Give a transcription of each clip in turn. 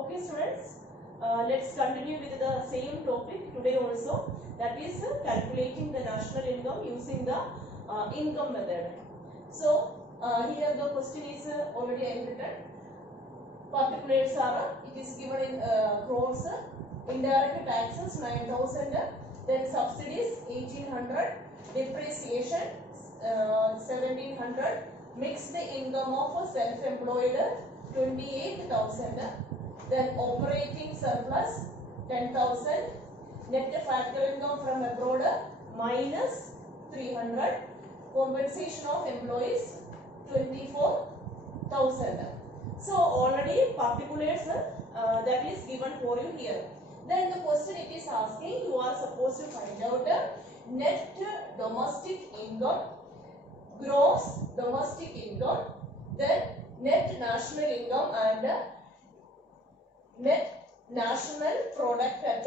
Okay students, let's continue with the same topic today also, that is calculating the national income using the income method. So here the question is already I written. Particulars are, it is given in crores, indirect taxes 9,000, then subsidies 1,800, depreciation 1,700, mixed income of self-employed 28,000, then operating surplus 10,000, net factor income from abroad minus 300, compensation of employees 24,000. So already particulars that is given for you here. Then the question it is asking, you are supposed to find out net domestic income, gross domestic income, then net national income and net national product at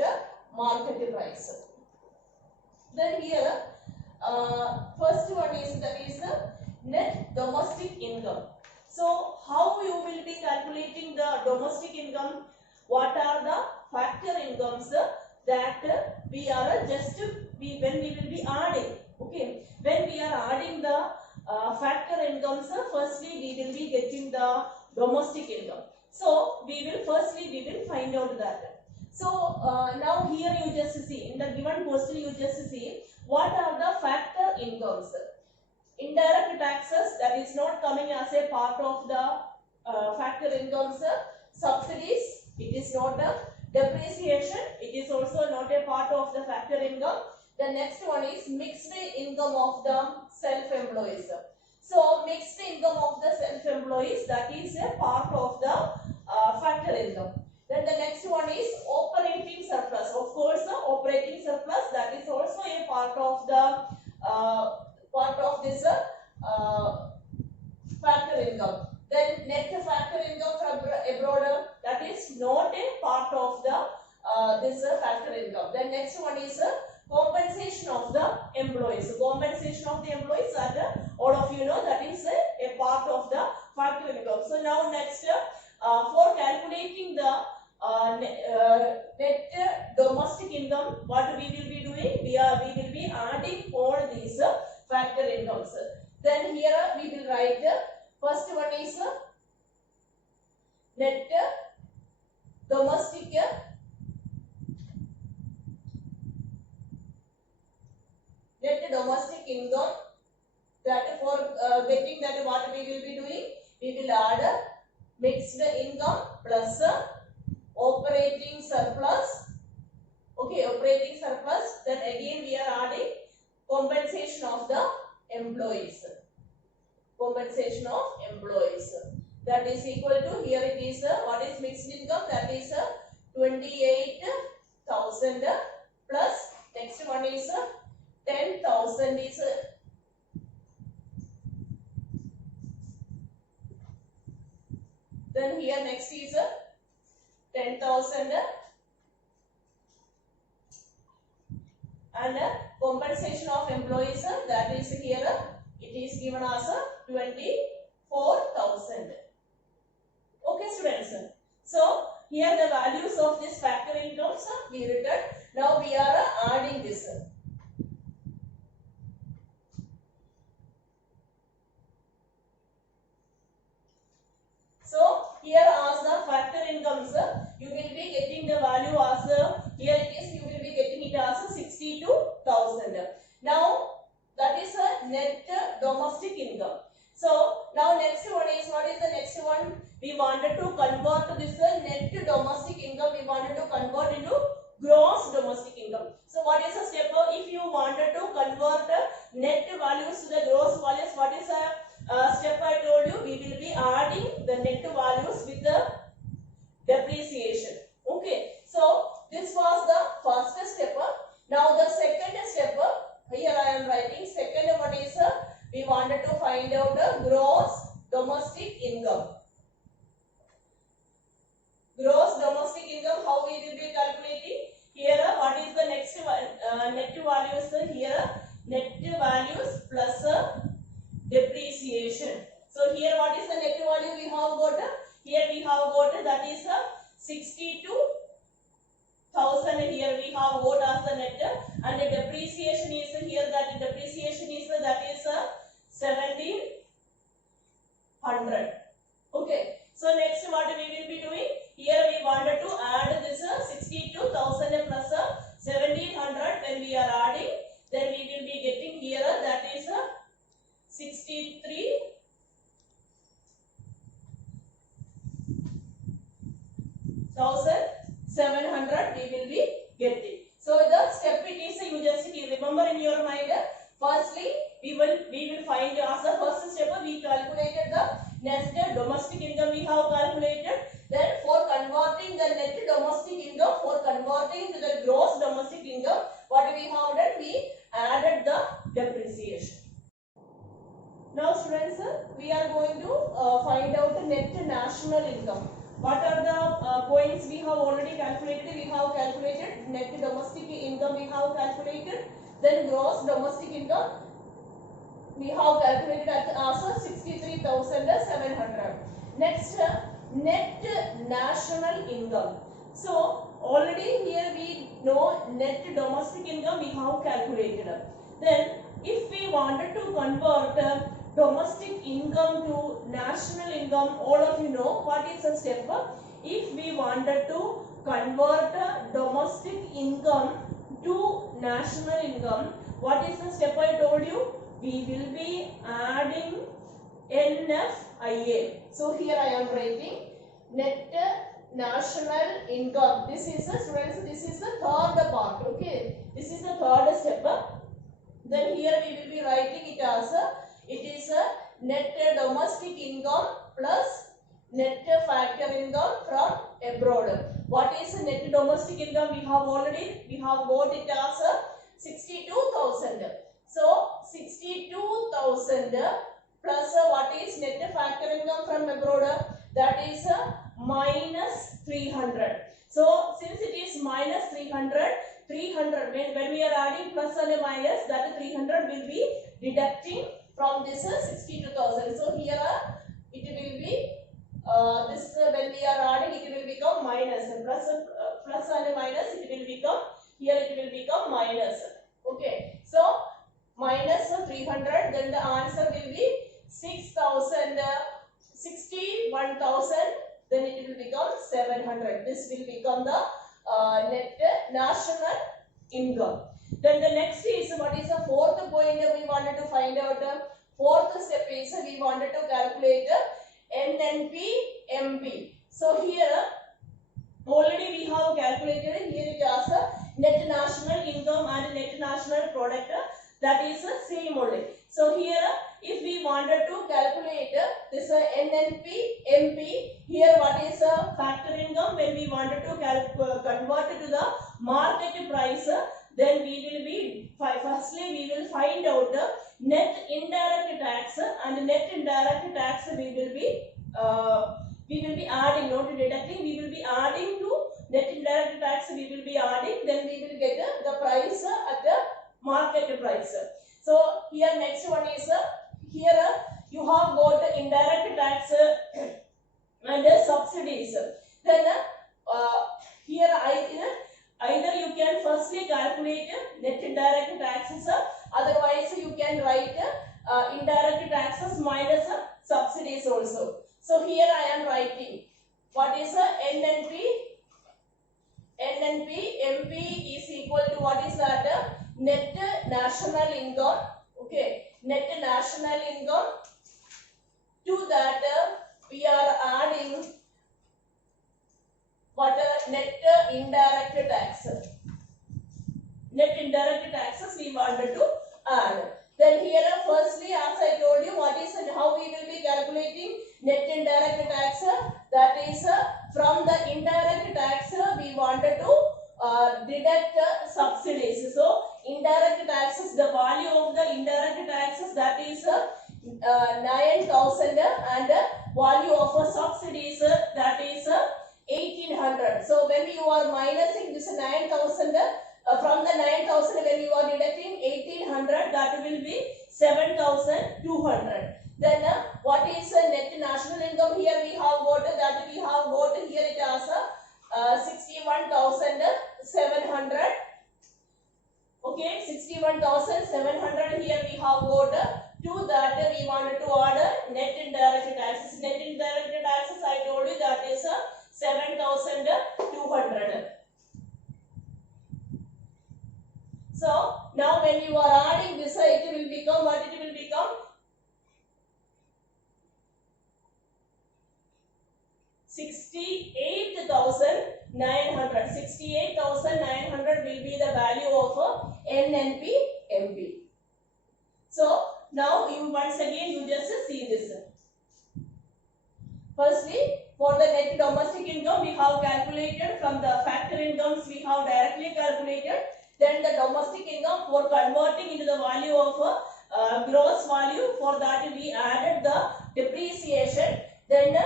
market price. Then here first one is, that is net domestic income. So how you will be calculating the domestic income? What are the factor incomes that we are when we will be adding? Okay, when we are adding the factor incomes, firstly we will be getting the domestic income. So we will find out that. So now here you just see, in the given question you just see what are the factor incomes. Indirect taxes, that is not coming as a part of the factor incomes. Subsidies, it is not a depreciation, it is also not a part of the factor income. The next one is mixed income of the self-employees. So mixed income of the self-employees, that is a part of the factor income. Then the next one is operating surplus. Of course, the operating surplus, that is also a part of this factor income. Then net factor income from abroad, that is not a part of the this factor income. Then next one is compensation of the employees. Compensation of the employees, that all of you know, that is a part of the factor income. So now next, for calculating the net domestic income, what we will be doing? We will be adding all these factor incomes. Then here we will write, first one is net domestic income. That for getting that, what we will be doing? We will add mixed income plus operating surplus. Okay, operating surplus. Then again we are adding compensation of the employees. Compensation of employees. That is equal to, here it is what is mixed income? That is 28,000 plus next one is 10,000 is then here next is 10,000 and compensation of employees, that is here it is given as 24,000. Okay students, so here the values of this factor incomes we written. Now we are adding this. So here as the factor incomes, you will be getting the value as here it is, you will be getting it as 62,000. Now that is a net domestic income. So now next one is, what is the next one? We wanted to convert this net domestic income, we wanted to convert into gross domestic income. So what is the step? If you wanted to convert net values to the gross values, what is the step I told you? We will be adding the net values with the depreciation. Okay, so this was the first step. Now the second step, here I am writing, second one is we wanted to find out the gross domestic income. Gross domestic income, how we will be calculating? Here what is the next one? Net values, here net values plus depreciation. So here what is the net value we have got? Here we have got, that is 62,000 here we have what as the net, and the depreciation is here, that depreciation is that is 1700. Okay, so next what we will be doing here, we wanted to add this 62,000 plus 1700. When we are adding, then we will be getting here that is 63,700 we will be getting. So the step it is, you just remember in your mind. Firstly, we will find as the first step we calculated the net domestic income we have calculated. Then for converting the net domestic income, for converting to the gross domestic income, what we have done, we added the depreciation. Now students, we are going to find out the net national income. What are the points we have already calculated? We have calculated net domestic income, we have calculated. Then gross domestic income we have calculated as 63,700. Next, net national income. So already here we know net domestic income we have calculated. Then if we wanted to convert domestic income to national income, all of you know what is the step. If we wanted to convert domestic income to national income, what is the step I told you? We will be adding NFIA. So here I am writing net national income. This is the students, this is the third part. Okay, this is the third step. Then here we will be writing it as it is a net domestic income plus net factor income from abroad. What is net domestic income? We have got it as 62,000. So 62,000 plus what is net factor income from abroad? That is minus 300. So since it is minus 300, when we are adding plus and minus, that 300 will be deducting from this 62,000. So here it will be this when we are adding, it will become minus, and plus and minus, it will become here, it will become minus. Okay, so minus 300, then the answer will be 61,000, then it will become 700. This will become the net national income. Then the next is, what is the fourth point we wanted to find out? Fourth step is we wanted to calculate NNP MP. So here already we have calculated here it as net national income and net national product. That is same only. So here if we wanted to calculate this NNP MP, here what is factor income? When we wanted to convert it to the market price, then we will be firstly we will find out net indirect tax, and net indirect tax we will be adding, not deducting, we will be adding to net indirect tax, we will be adding, then we will get the price at the market price. So here next one is here you have got the indirect tax and subsidies. Then here either you can firstly calculate net indirect taxes, otherwise you can write indirect taxes minus subsidies also. So here I am writing what is NNP MP is equal to what is that net national income. Okay, net national income. To that we are adding what net indirect tax. Net indirect taxes we wanted to add. Then here firstly, as I told you, what is and how we will be calculating net indirect tax? That is from the indirect tax we wanted to deduct subsidies. So indirect taxes, the value of the indirect taxes, that is 9,000, and value of subsidies, that is 1,800. So when you are minusing this 9,000 from the 9,000, when you are deducting 1,800, that will be 7,200. Then what is net national income? Here we have got that we have got here it as 61,700. Okay, 61,700 here we have got. To that we wanted to add net indirect taxes. Net indirect taxes I told you that is 7,200. So now when you are adding this, it will become what? It will become 68,900. 68,900 will be the value of NNP-MP. So now you once again you just see this. Firstly, for the net domestic income we have calculated. From the factor incomes we have directly calculated. Then the domestic income, for converting into the value of gross value, for that we added the depreciation. Then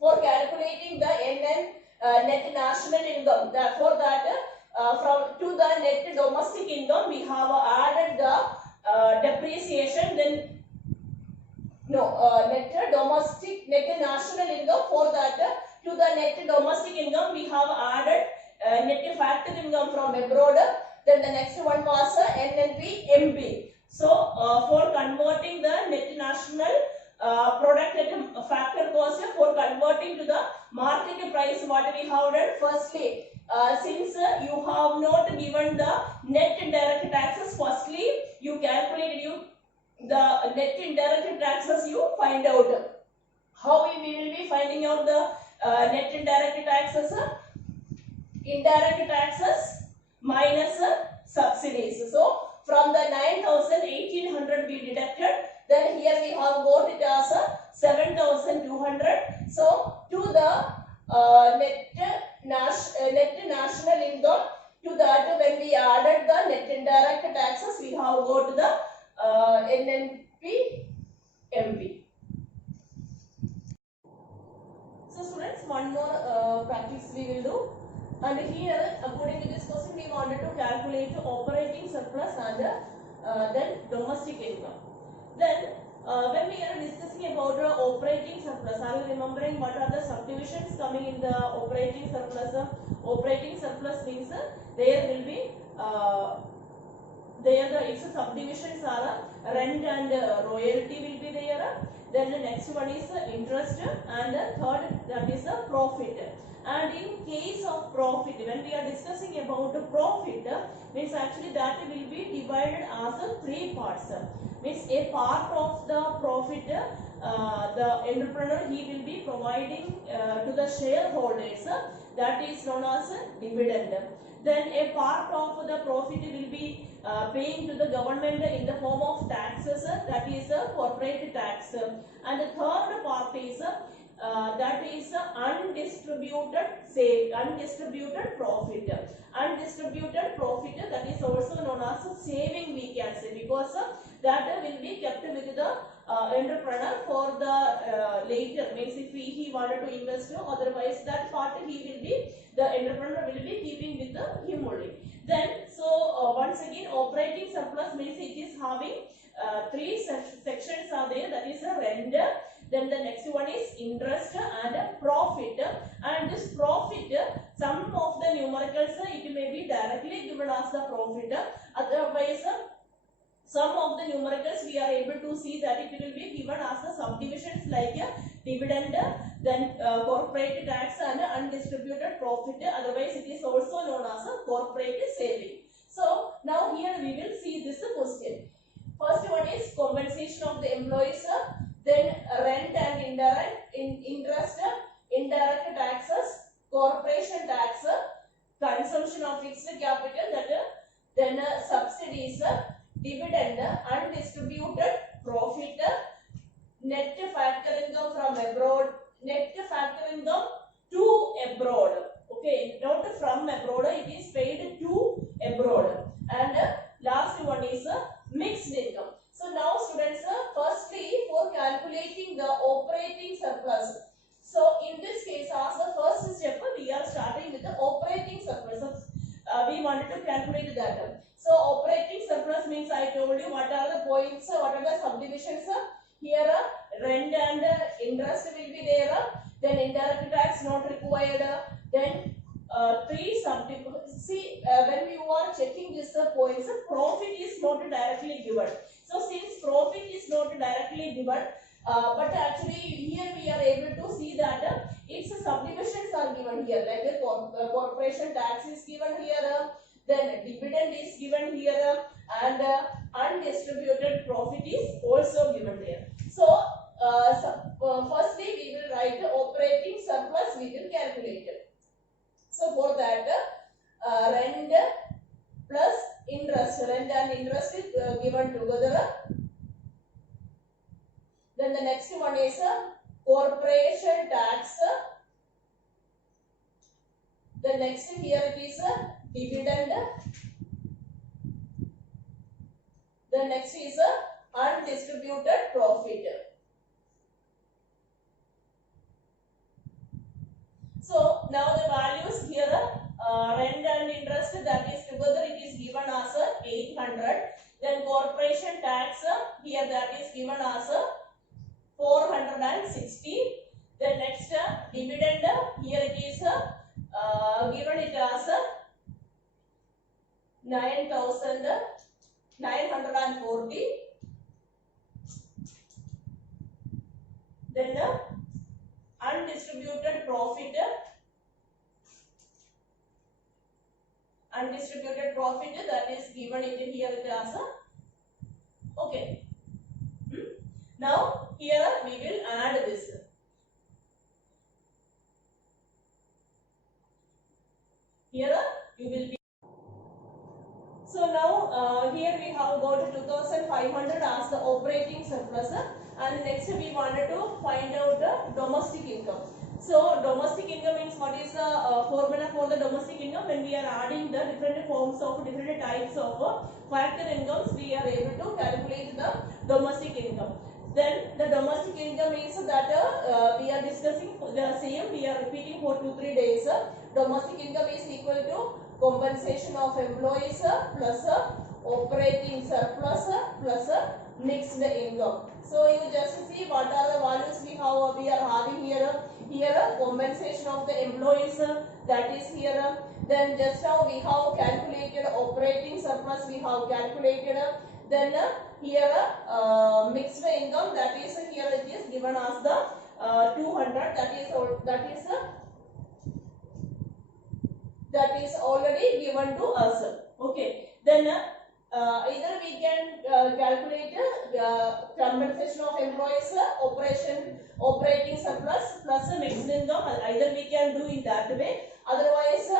for calculating the net national income, for that from to the net domestic income we have added the depreciation. Then net national income, for that to the net domestic income we have added net factor income from abroad. Then the next one was NNP-MP. So for converting the net national product at factor cost, for converting to the market price, what we have done? Firstly, since you have not given the net indirect taxes, firstly you calculated the net indirect taxes, you find out. How we will be finding out the net indirect taxes? Indirect taxes minus subsidies. So from the 9,1800 we deducted. Then here we have got it as 7,200. So to the net national income, to that when we added the net indirect taxes, we have got the NNP-MP. So students, one more practice we will do. And here, according to this question, we wanted to calculate operating surplus and then domestic income. Then, when we are discussing about operating surplus, are you remembering what are the subdivisions coming in the operating surplus? Operating surplus means there will be its subdivisions are rent and royalty will be there. Then the next one is interest, and the third, that is profit. And in case of profit, when we are discussing about profit, means actually that will be divided as three parts. Means a part of the profit, the entrepreneur he will be providing to the shareholders, that is known as dividend. Then a part of the profit will be paying to the government in the form of taxes, that is corporate tax. And the third part is that is undistributed profit. Undistributed profit, that is also known as saving, we can say, because that will be kept with the entrepreneur for the later, means if he wanted to invest, otherwise that part the entrepreneur will be keeping with him only. Then once again, operating surplus means it is having three sections are there, that is rent. Then the next one is interest and profit. And this profit, some of the numericals it may be directly given as the profit. Otherwise, some of the numericals we are able to see that it will be given as the subdivisions like dividend, then corporate tax and undistributed profit. Otherwise, it is also known as a corporate saving. So now here we will see this question. First one is compensation of the employees. Then rent and interest, indirect taxes, corporation tax, consumption of fixed capital, then subsidies, dividend, undistributed profit, net factor income from abroad, net factor income to abroad. Okay, not from abroad, it is paid to abroad. And last one is mixed income. So now students, firstly for calculating the operating surplus. So in this case, as the first step, we are starting with the operating surplus. We wanted to calculate that. So operating surplus means I told you what are the points, what are the subdivisions. Here rent and interest will be there. Then indirect tax tax not required. Then three see when you are checking this points, profit is not directly given. So since profit is not directly given, but actually here we are able to see that its subdivisions are given here, like the corporation tax is given here, then dividend is given here, and undistributed profit is also given there. So firstly we will write operating surplus, we will calculate it. So for that rent plus interest, rent and interest is given together. Then the next one is corporation tax. The next here it is dividend. The next is undistributed profit. So now the values here, rent and interest, that is together it is given as 800. Then corporation tax here, that is given as 460. Then next dividend here it is given it as 9,940. Then undistributed profit that is given it here it as okay. Now here we will add this. Here you will be. So now here we have got 2,500 as the operating surplus, and next we wanted to find out the domestic income. So domestic income means what is the formula for the domestic income? When we are adding the different forms of different types of factor incomes, we are able to calculate the domestic income. Then the domestic income is that we are discussing the same, we are repeating for 2-3 days. Domestic income is equal to compensation of employees plus operating surplus plus mixed income. So you just see what are the values we are having here. Here compensation of the employees, that is here. Then just now we have calculated operating surplus, we have calculated. Then here mixed income, that is here it is given as the 200, that is already given to us. Okay. Then either we can calculate compensation of employees, operating surplus plus mixed income. Either we can do in that way. Otherwise,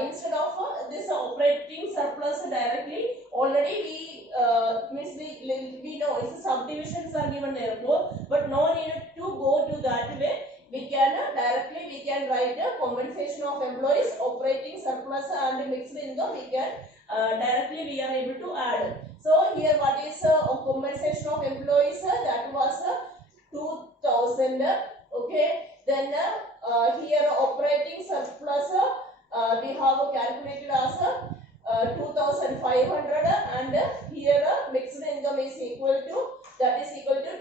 instead of this operating surplus directly, already we know its subdivisions are given therefore, but no need to go to that way. We can directly write compensation of employees, operating surplus and mixed income. We can directly we are able to add. So here what is compensation of employees? That was 2,000. Okay. Then here operating surplus we have calculated as 2,500, and here mixed income is equal to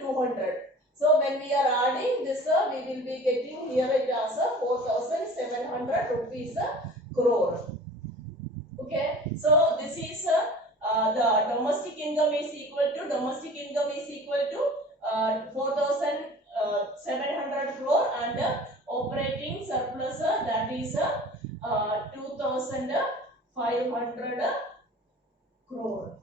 200. So when we are adding this, we will be getting here it as 4,700 rupees crore. Okay, so this is the domestic income is equal to 4,700 crore, and operating surplus that is 2,500 crore.